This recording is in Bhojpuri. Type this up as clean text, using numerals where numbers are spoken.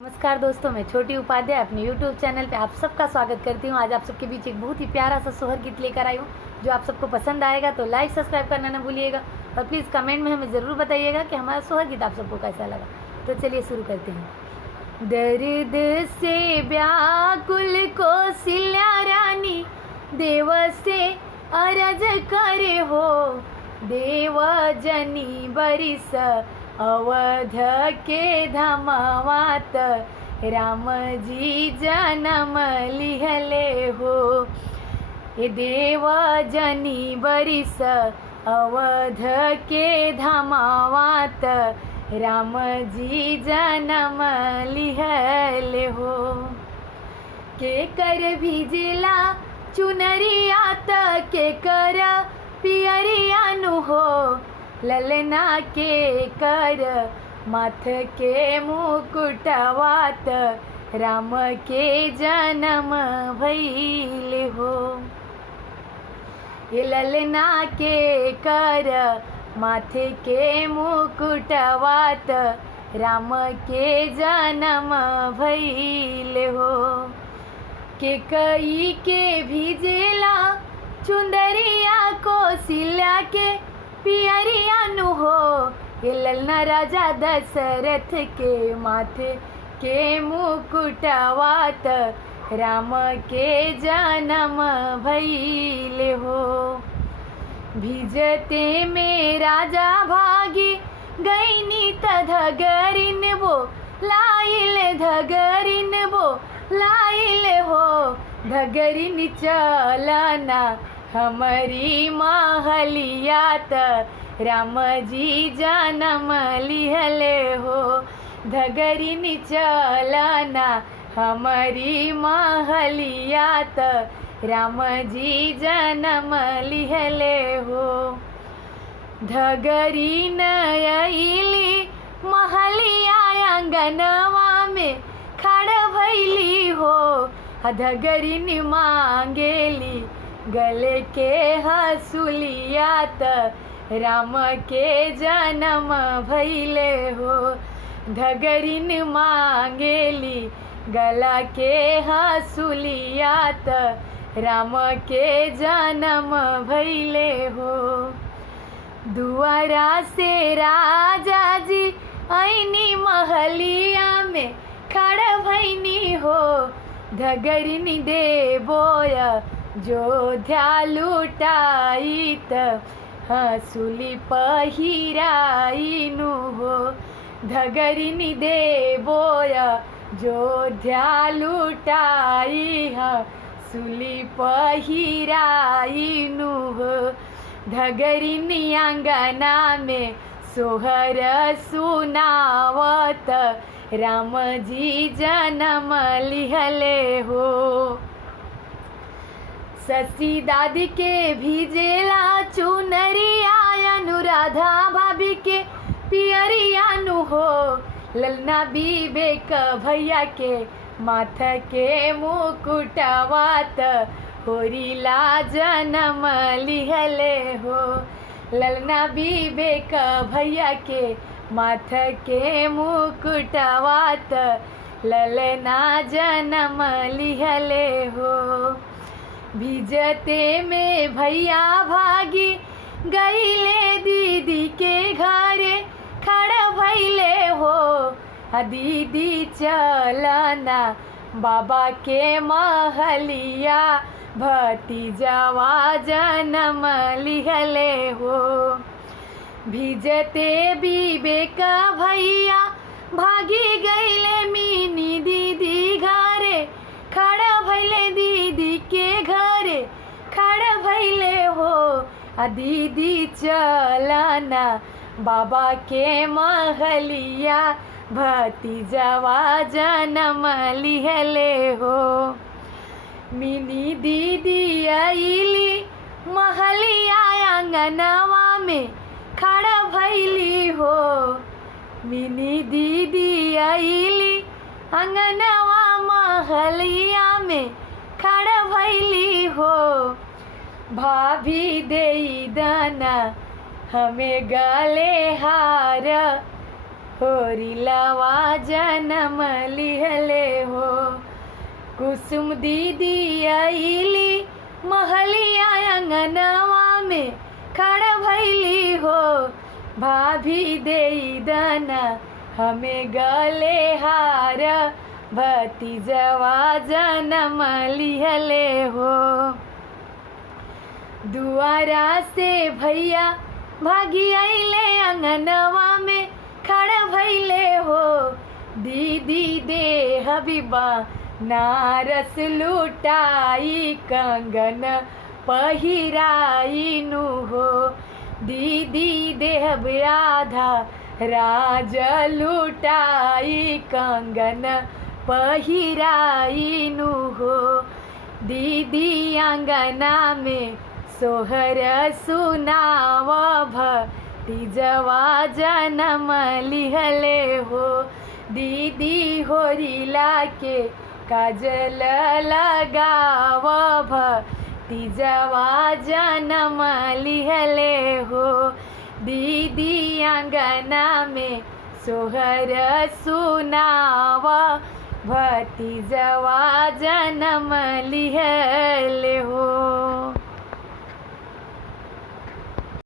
नमस्कार दोस्तों, मैं छोटी उपाध्याय अपने YouTube चैनल पे आप सबका स्वागत करती हूँ। आज आप सबके बीच एक बहुत ही प्यारा सा सोहर गीत लेकर आई हूँ जो आप सबको पसंद आएगा। तो लाइक सब्सक्राइब करना ना भूलिएगा और प्लीज़ कमेंट में हमें ज़रूर बताइएगा कि हमारा सोहर गीत आप सबको कैसा लगा। तो चलिए शुरू करते हैं। दर्द से व्याकुल कौशल्या रानी देव से अरज करे हो, देव जनी बरिस अवध के धमावात राम जी जन्म लिहले हो। ये देव जनी बरिस अवध के धमावात राम जी जन्म लिहले हो। के कर भिजिला चुनरियात के कर पियरियानु हो, ललना के कर माथ के मुकुटवात राम के जन्म भइले हो। ये ललना के कर माथे के मुकुटवात राम के जन्म भइले हो। के कई के भिजेला चुंदरिया कौशल्या के पियरियानु हो, ये ललना राजा दशरथ के माथे के मुकुटवात राम के जन्म भइले हो। भिजते में राजा भागी गईनी धगरिन वो लाइल धगरिन वो लाइल हो। धगरिन चलना हमारी महलियात राम जी जन्म लिहले हो। धगरिन चलना हमारी महलियात राम जी जन्म लिहले हो। धगरिन अइली महलिया अंगनवा में खड़ भइली हो। धगरिन मांगेली गले के हसुलियात राम के जन्म भइले हो। धगरिन मांगेली गला के हसुलियात राम के जन्म भइले हो। दुआरा से राजा जी आईनी महलिया में खड़ भइनी हो। धगरिन दे बोया जोध्या लुटाईत हसुली पहिराइनु हो। धगरिन दे बोया जोध्या लुटाई हसुली पहिराइनु हो। धगरिन आंगना में सोहर सुनावत राम जी जन्म लिहले हो। ससी दादी के भिजेला चुनरिया अनुराधा भाभी के पियरियानु हो। ललना विवेक भैया के माथ के मुकुटवात होरीला जन्म लिहले हो। ललना विवेक भैया के माथ के मुकुटवात ललना जन्म लिहले हो। भिजते में भैया भागी गईले दीदी के घरे खड़ भइले हो। दीदी चलना बाबा के महलिया भतीजवा जन्म लिहले हो। भिजते विवेक भैया भागी गईले मिनी दीदी घरे खड़ भइले दीदी के घरे खड़ भइले हो। दीदी चलना बाबा के महलिया भतीजवा जन्म लिहले हो। मिनी दीदी आइली महलिया आंगनवा में खड़ भइली हो। मिनी दीदी आइली आंगनवा महलिया में खड़ भइली हो। भाभी देई दाना हमें गले हार होरिलवा जन्म लिहले हो। कुसुम दीदी आईली महलिया अंगनवा में खड़ भैली हो। भाभी देई दना हमें गले हार भतीजवा जन्म लिहले हो। दुआरा से भैया भागी आइले अंगनवा में खड़ भैले हो। दीदी दे हबीबा नारस लुटाई कंगन पहिराई नु हो। दीदी देहब राधा राज लुटाई कंगन पहिराई नु हो। दीदी आंगना में सोहर सुनाव भतीजवा जन्म लिहले हो। दीदी होरिला के काजल लगाव भतीजवा जन्म लिहले हो। दीदी आंगना में सोहर सुनाव भतीजवा जन्म लिहले हो।